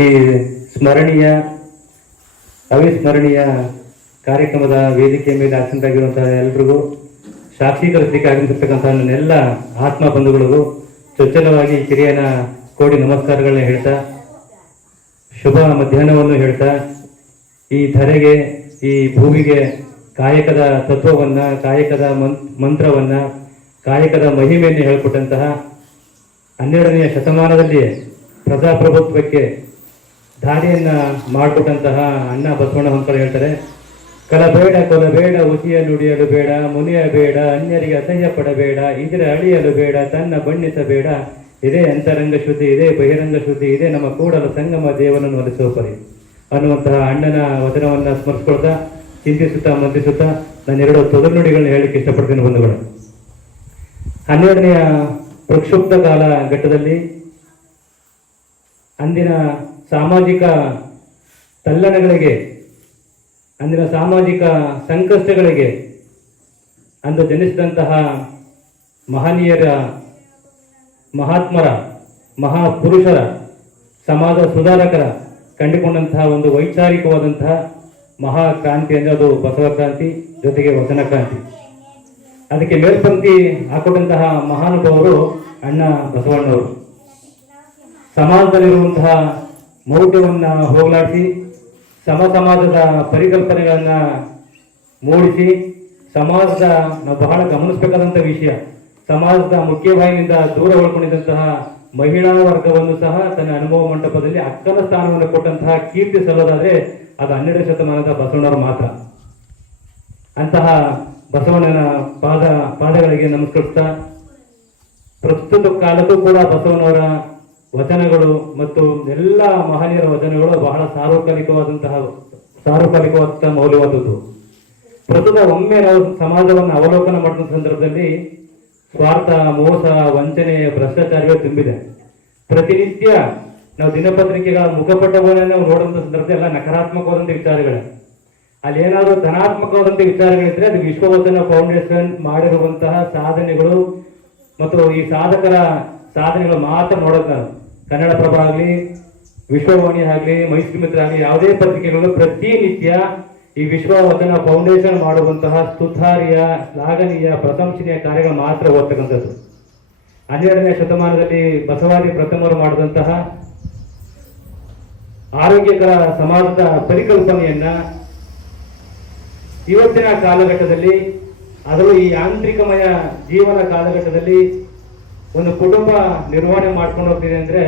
ಈ ಸ್ಮರಣೀಯ ಅವಿಸ್ಮರಣೀಯ ಕಾರ್ಯಕ್ರಮದ ವೇದಿಕೆ ಮೇಲೆ ಆಸೀನರಾಗಿರುವಂತಹ ಎಲ್ರಿಗೂ ಸಾಕ್ಷೀಕರಿಸಲಿಕ್ಕೆ ಆಗಮಿಸಿರ್ತಕ್ಕಂಥ ನನ್ನೆಲ್ಲ ಆತ್ಮ ಬಂಧುಗಳಿಗೂ ಚೊಚ್ಚಲವಾಗಿ ಕಿರಿಯನ ಕೋಡಿ ನಮಸ್ಕಾರಗಳನ್ನ ಹೇಳ್ತಾ, ಶುಭ ಮಧ್ಯಾಹ್ನವನ್ನು ಹೇಳ್ತಾ, ಈ ಧರೆಗೆ, ಈ ಭೂಮಿಗೆ ಕಾಯಕದ ತತ್ವವನ್ನ, ಕಾಯಕದ ಮಂತ್ರವನ್ನ, ಕಾಯಕದ ಮಹಿಮೆಯನ್ನು ಹೇಳ್ಕೊಟ್ಟಂತಹ ಹನ್ನೆರಡನೆಯ ಶತಮಾನದಲ್ಲಿ ಪ್ರಜಾಪ್ರಭುತ್ವಕ್ಕೆ ದಾರಿಯನ್ನ ಮಾಡ್ಬಿಟ್ಟಂತಹ ಅಣ್ಣ ಬಸವಣ್ಣ ಹೊಂಕರು ಹೇಳ್ತಾರೆ ಕೊಲ ಬೇಡ ಉಸಿಯ ನುಡಿಯಲು ಬೇಡ ಮುನಿಯ ಬೇಡ, ಅನ್ಯರಿಗೆ ಅಸಹ್ಯ ಪಡಬೇಡ, ಇದರ ಅಳಿಯಲು ಬೇಡ, ತನ್ನ ಬಣ್ಣಿಸಬೇಡ. ಇದೇ ಅಂತರಂಗ ಶುದ್ಧಿ, ಇದೇ ಬಹಿರಂಗ ಶುದ್ಧಿ, ಇದೇ ನಮ್ಮ ಕೂಡಲ ಸಂಗಮ ದೇವನನ್ನು ಒಲಿಸುವ ಪರಿ ಅನ್ನುವಂತಹ ಅಣ್ಣನ ವಚನವನ್ನು ಸ್ಮರಿಸ್ಕೊಳ್ತಾ, ಚಿಂತಿಸುತ್ತಾ ಮಂತಿಸುತ್ತಾ ನಾನು ಎರಡು ತೊದಲು ನುಡಿಗಳನ್ನ ಇಷ್ಟಪಡ್ತೀನಿ ಬಂಧುಗಳು. ಹನ್ನೆರಡನೆಯ ಪ್ರಕ್ಷುಬ್ಧ ಕಾಲ ಘಟ್ಟದಲ್ಲಿ ಅಂದಿನ ಸಾಮಾಜಿಕ ತಲ್ಲಣಗಳಿಗೆ, ಅಂದಿನ ಸಾಮಾಜಿಕ ಸಂಕಷ್ಟಗಳಿಗೆ ಅಂದು ಜನಿಸಿದಂತಹ ಮಹನೀಯರ ಮಹಾತ್ಮರ, ಮಹಾಪುರುಷರ, ಸಮಾಜ ಸುಧಾರಕರ, ಕಂಡುಕೊಂಡಂತಹ ಒಂದು ವೈಚಾರಿಕವಾದಂತಹ ಮಹಾ ಕ್ರಾಂತಿ ಅಂದರೆ ಅದು ಬಸವ ಕ್ರಾಂತಿ, ಜೊತೆಗೆ ವಚನ ಕ್ರಾಂತಿ. ಅದಕ್ಕೆ ಮೇಲ್ಪಂಕ್ತಿ ಹಾಕೊಟ್ಟಂತಹ ಮಹಾನುಭಾವರು ಅಣ್ಣ ಬಸವಣ್ಣವರು. ಸಮಾಜದಲ್ಲಿರುವಂತಹ ಮೌಢ್ಯವನ್ನ ಹೋಗಲಾಡಿಸಿ, ಸಮ ಸಮಾಜದ ಪರಿಕಲ್ಪನೆಗಳನ್ನ ಮೂಡಿಸಿ, ಸಮಾಜದ ನಾವು ಬಹಳ ಗಮನಿಸಬೇಕಾದಂತಹ ವಿಷಯ. ಸಮಾಜದ ಮುಖ್ಯವಾಹಿನಿಂದ ದೂರ ಉಳ್ಕೊಂಡಿದ್ದಂತಹ ಮಹಿಳಾ ವರ್ಗವನ್ನು ಸಹ ತನ್ನ ಅನುಭವ ಮಂಟಪದಲ್ಲಿ ಅಕ್ಕನ ಸ್ಥಾನವನ್ನು ಕೊಟ್ಟಂತಹ ಕೀರ್ತಿ ಸಲ್ಲೋದಾದ್ರೆ ಅದು ಹನ್ನೆರಡು ಶತಮಾನದ ಬಸವಣ್ಣರು ಮಾತ್ರ. ಅಂತಹ ಬಸವಣ್ಣನ ಪಾದ ಪಾದಗಳಿಗೆ ನಮಸ್ಕರಿಸ್ತಾ, ಪ್ರಸ್ತುತ ಕಾಲಕ್ಕೂ ಕೂಡ ಬಸವನವರ ವಚನಗಳು ಮತ್ತು ಎಲ್ಲ ಮಹನೀಯರ ವಚನಗಳು ಬಹಳ ಸಾರ್ವಕಾಲಿಕವಾದಂತಹ ಸಾರ್ವಕಾಲಿಕವಾದ ಮೌಲ್ಯವಾದದ್ದು. ಪ್ರಸ್ತುತ ಒಮ್ಮೆ ನಾವು ಸಮಾಜವನ್ನು ಅವಲೋಕನ ಮಾಡಿದ ಸಂದರ್ಭದಲ್ಲಿ ಸ್ವಾರ್ಥ, ಮೋಸ, ವಂಚನೆ, ಭ್ರಷ್ಟಾಚಾರವೇ ತುಂಬಿದೆ. ಪ್ರತಿನಿತ್ಯ ನಾವು ದಿನಪತ್ರಿಕೆಗಳ ಮುಖಪಟ್ಟವನ್ನು ನಾವು ನೋಡುವಂತ ಸಂದರ್ಭದಲ್ಲಿ ಎಲ್ಲ ನಕಾರಾತ್ಮಕವಾದಂಥ ವಿಚಾರಗಳೇ. ಅಲ್ಲಿ ಏನಾದರೂ ಧನಾತ್ಮಕವಾದಂಥ ವಿಚಾರಗಳಿದ್ರೆ ಅದು ವಿಶ್ವವಚನ ಫೌಂಡೇಶನ್ ಮಾಡಿರುವಂತಹ ಸಾಧನೆಗಳು ಮತ್ತು ಈ ಸಾಧಕರ ಸಾಧನೆಗಳು ಮಾತ್ರ ನೋಡೋದು ನಾನು ಕನ್ನಡ ಪ್ರಭ ಆಗಲಿ, ವಿಶ್ವವಾಣಿ ಆಗಲಿ, ಮೈಸೂರು ಮಿತ್ರ ಆಗಲಿ, ಯಾವುದೇ ಪತ್ರಿಕೆಗಳು ಪ್ರತಿನಿತ್ಯ ಈ ವಿಶ್ವವದನ ಫೌಂಡೇಶನ್ ಮಾಡುವಂತಹ ಸುಧಾರಿಯ ಶ್ಲಾಘನೀಯ ಪ್ರಶಂಸನೀಯ ಕಾರ್ಯಗಳು ಮಾತ್ರ ಓದ್ತಕ್ಕಂಥದ್ದು. ಹನ್ನೆರಡನೇ ಶತಮಾನದಲ್ಲಿ ಬಸವಾದಿ ಪ್ರಥಮರು ಮಾಡಿದಂತಹ ಆರೋಗ್ಯಕರ ಸಮಾಜದ ಪರಿಕಲ್ಪನೆಯನ್ನ ಇವತ್ತಿನ ಕಾಲಘಟ್ಟದಲ್ಲಿ, ಅದರಲ್ಲೂ ಈ ಯಾಂತ್ರಿಕಮಯ ಜೀವನ ಕಾಲಘಟ್ಟದಲ್ಲಿ ಒಂದು ಕುಟುಂಬ ನಿರ್ವಹಣೆ ಮಾಡ್ಕೊಂಡು ಹೋಗ್ತಿದೆ ಅಂದ್ರೆ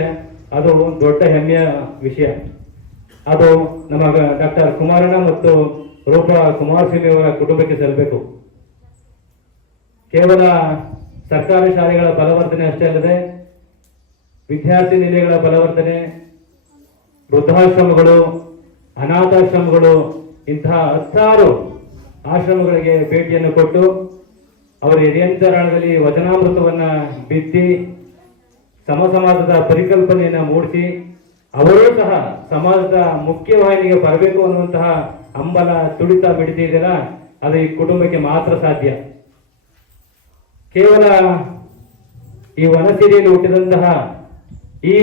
ಅದು ದೊಡ್ಡ ಹೆಮ್ಮೆಯ ವಿಷಯ. ಅದು ನಮ್ಮ ಡಾಕ್ಟರ್ ಕುಮಾರಣ್ಣ ಮತ್ತು ರೂಪ ಕುಮಾರಸ್ವಾಮಿ ಅವರ ಕುಟುಂಬಕ್ಕೆ ಸಲ್ಲಬೇಕು ಕೇವಲ ಸರ್ಕಾರಿ ಶಾಲೆಗಳ ಬಲವರ್ಧನೆ ಅಷ್ಟೇ ಅಲ್ಲದೆ ವಿದ್ಯಾರ್ಥಿ ನಿಲಯಗಳ ಬಲವರ್ಧನೆ ವೃದ್ಧಾಶ್ರಮಗಳು, ಅನಾಥಾಶ್ರಮಗಳು, ಇಂತಹ ಹತ್ತಾರು ಆಶ್ರಮಗಳಿಗೆ ಭೇಟಿಯನ್ನು ಕೊಟ್ಟು ಅವರ ಎದೆಯಂತರಾಳದಲ್ಲಿ ವಚನಾಮೃತವನ್ನು ಬಿತ್ತಿ ಸಮಸಮಾಜದ ಪರಿಕಲ್ಪನೆಯನ್ನು ಮೂಡಿಸಿ, ಅವರೂ ಸಹ ಸಮಾಜದ ಮುಖ್ಯವಾಹಿನಿಗೆ ಬರಬೇಕು ಅನ್ನುವಂತಹ ಹಂಬಲ ತುಡಿತ ಬಿಡಿಸಿದೆಯಲ್ಲ, ಅದು ಈ ಕುಟುಂಬಕ್ಕೆ ಮಾತ್ರ ಸಾಧ್ಯ. ಕೇವಲ ಈ ವನಸಿರಿಯಲ್ಲಿ ಹುಟ್ಟಿದಂತಹ ಈ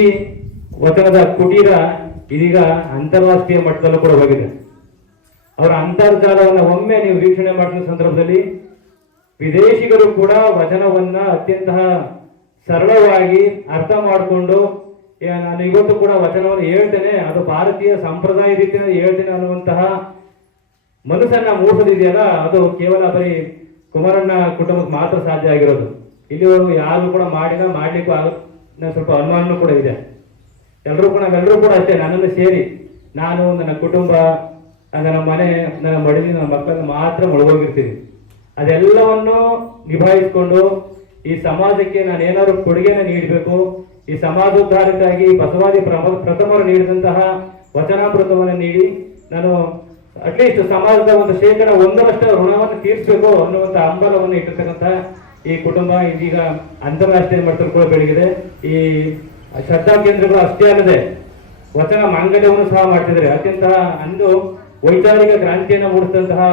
ವಚನದ ಕುಟೀರ ಇದೀಗ ಅಂತಾರಾಷ್ಟ್ರೀಯ ಮಟ್ಟದಲ್ಲೂ ಕೂಡ ಹೋಗಿದೆ. ಅವರ ಅಂತರ್ಜಾಲವನ್ನು ಒಮ್ಮೆ ನೀವು ವೀಕ್ಷಣೆ ಮಾಡಿದ ಸಂದರ್ಭದಲ್ಲಿ ವಿದೇಶಿಗರು ಕೂಡ ವಚನವನ್ನ ಅತ್ಯಂತ ಸರಳವಾಗಿ ಅರ್ಥ ಮಾಡಿಕೊಂಡು ನಾನು ಇವತ್ತು ಕೂಡ ವಚನವನ್ನು ಹೇಳ್ತೇನೆ, ಅದು ಭಾರತೀಯ ಸಂಪ್ರದಾಯ ರೀತಿಯಲ್ಲಿ ಹೇಳ್ತೇನೆ ಅನ್ನುವಂತಹ ಮನಸ್ಸನ್ನ ಮೂಡಿಸೋದಿದೆಯಲ್ಲ, ಅದು ಕೇವಲ ಬರೀ ಕುಮಾರಣ್ಣ ಕುಟುಂಬಕ್ಕೆ ಮಾತ್ರ ಸಾಧ್ಯ ಆಗಿರೋದು. ಇಲ್ಲಿವರೆಗೂ ಯಾರು ಕೂಡ ಮಾಡಿಲ್ಲ, ಮಾಡ್ಲಿಕ್ಕೂ ಆಗ ಸ್ವಲ್ಪ ಅನುಮಾನನೂ ಕೂಡ ಇದೆ. ಎಲ್ಲರೂ ಕೂಡ ಎಲ್ಲರೂ ಕೂಡ ಅಷ್ಟೇ, ನನ್ನನ್ನು ಸೇರಿ, ನಾನು ನನ್ನ ಕುಟುಂಬ, ನನ್ನ ಮನೆ, ನನ್ನ ಮಡಿಲಿ ನನ್ನ ಮಕ್ಕಳನ್ನು ಮಾತ್ರ ಮುಳುಗೋಗಿರ್ತೀನಿ ಅದೆಲ್ಲವನ್ನು ನಿಭಾಯಿಸಿಕೊಂಡು ಈ ಸಮಾಜಕ್ಕೆ ನಾನು ಏನಾದ್ರು ಕೊಡುಗೆನ ನೀಡಬೇಕು, ಈ ಸಮಾಜೋದ್ಧಾರಕ್ಕಾಗಿ ಬಸವಾದಿ ಪ್ರಥಮರು ನೀಡಿದಂತಹ ವಚನಾಮೃತವನ್ನು ನೀಡಿ ನಾನು ಅಟ್ಲೀಸ್ಟ್ ಸಮಾಜದ ಒಂದು ಶೇಕಡ ಒಂದರಷ್ಟು ಋಣವನ್ನು ತೀರಿಸಬೇಕು ಅನ್ನುವಂತ ಹಂಬಲವನ್ನು ಇಟ್ಟಿರ್ತಕ್ಕಂಥ ಈ ಕುಟುಂಬ ಇದೀಗ ಅಂತಾರಾಷ್ಟ್ರೀಯ ಮಟ್ಟದಲ್ಲಿ ಬೆಳಗಿದೆ. ಈ ಶ್ರದ್ಧಾ ಕೇಂದ್ರಗಳು ಅಷ್ಟೇ ಅಲ್ಲದೆ ವಚನ ಮಾಂಗಲ್ಯವನ್ನು ಸಹ ಮಾಡ್ತಿದ್ದಾರೆ. ಅತ್ಯಂತ ಅಂದು ವೈಚಾರಿಕ ಕ್ರಾಂತಿಯನ್ನು ಮೂಡಿಸಿದಂತಹ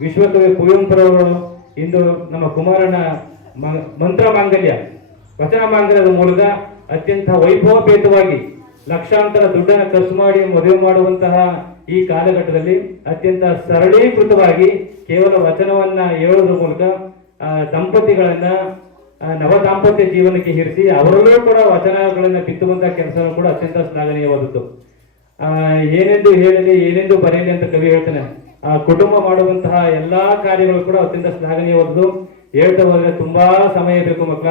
ವಿಶ್ವಕವಿ ಕುವೆಂಪುರವರು ಇಂದು ನಮ್ಮ ಕುಮಾರನ ಮಂತ್ರ ಮಾಂಗಲ್ಯ. ವಚನ ಮಾಂಗಲ್ಯದ ಮೂಲಕ ಅತ್ಯಂತ ವೈಭವಪೇತವಾಗಿ ಲಕ್ಷಾಂತರ ದುಡ್ಡನ್ನು ಖರ್ಚು ಮಾಡಿ ಮದುವೆ ಮಾಡುವಂತಹ ಈ ಕಾಲಘಟ್ಟದಲ್ಲಿ ಅತ್ಯಂತ ಸರಳೀಕೃತವಾಗಿ ಕೇವಲ ವಚನವನ್ನ ಹೇಳೋದ್ರ ಮೂಲಕ ದಂಪತಿಗಳನ್ನ ನವ ದಾಂಪತ್ಯ ಜೀವನಕ್ಕೆ ಹಿರಿಸಿ ಅವರಲ್ಲೂ ಕೂಡ ವಚನಗಳನ್ನ ಬಿತ್ತುವಂತಹ ಕೆಲಸ ಕೂಡ ಅತ್ಯಂತ ಶ್ಲಾಘನೀಯವಾದದ್ದು ಏನೆಂದು ಹೇಳಲಿ, ಏನೆಂದು ಬರೆಯಲಿ ಅಂತ ಕವಿ ಹೇಳ್ತಾನೆ. ಆ, ಕುಟುಂಬ ಮಾಡುವಂತಹ ಎಲ್ಲಾ ಕಾರ್ಯಗಳು ಕೂಡ ಅತ್ಯಂತ ಶ್ಲಾಘನೀಯವಾದದ್ದು. ಹೇಳ್ತಾ ಹೋದ್ರೆ ತುಂಬಾ ಸಮಯ ಬೇಕು ಮಕ್ಕಳ.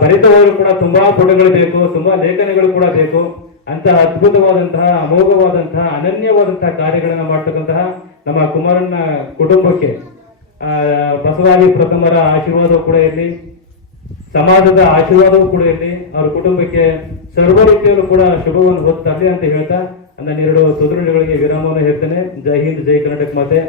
ಬರಿತಾ ಕೂಡ ತುಂಬಾ ಪುಟಗಳು ಬೇಕು, ತುಂಬಾ ಲೇಖನಗಳು ಕೂಡ ಬೇಕು. ಅಂತ ಅದ್ಭುತವಾದಂತಹ, ಅಮೋಘವಾದಂತಹ, ಅನನ್ಯವಾದಂತಹ ಕಾರ್ಯಗಳನ್ನ ಮಾಡ್ತಕ್ಕಂತಹ ನಮ್ಮ ಕುಮಾರನ ಕುಟುಂಬಕ್ಕೆ ಬಸವಾದಿ ಪ್ರಥಮರ ಆಶೀರ್ವಾದ ಕೂಡ ಇರಲಿ. ಸಮಾಜದ ಆಶೀರ್ವಾದವೂ ಕೂಡ ಇರಲಿ. ಅವ್ರ ಕುಟುಂಬಕ್ಕೆ ಸರ್ವ ರೀತಿಯಲ್ಲೂ ಕೂಡ ಶುಭವನ್ನು ಹೊತ್ತರಲಿ ಅಂತ ಹೇಳ್ತಾ ನನ್ನ ಎರಡು ಸುದೃಢಗಳಿಗೆ ವಿರಾಮವನ್ನು ಹೇಳ್ತೇನೆ. ಜೈ ಹಿಂದ್, ಜೈ ಕರ್ನಾಟಕ ಮಾತೆ.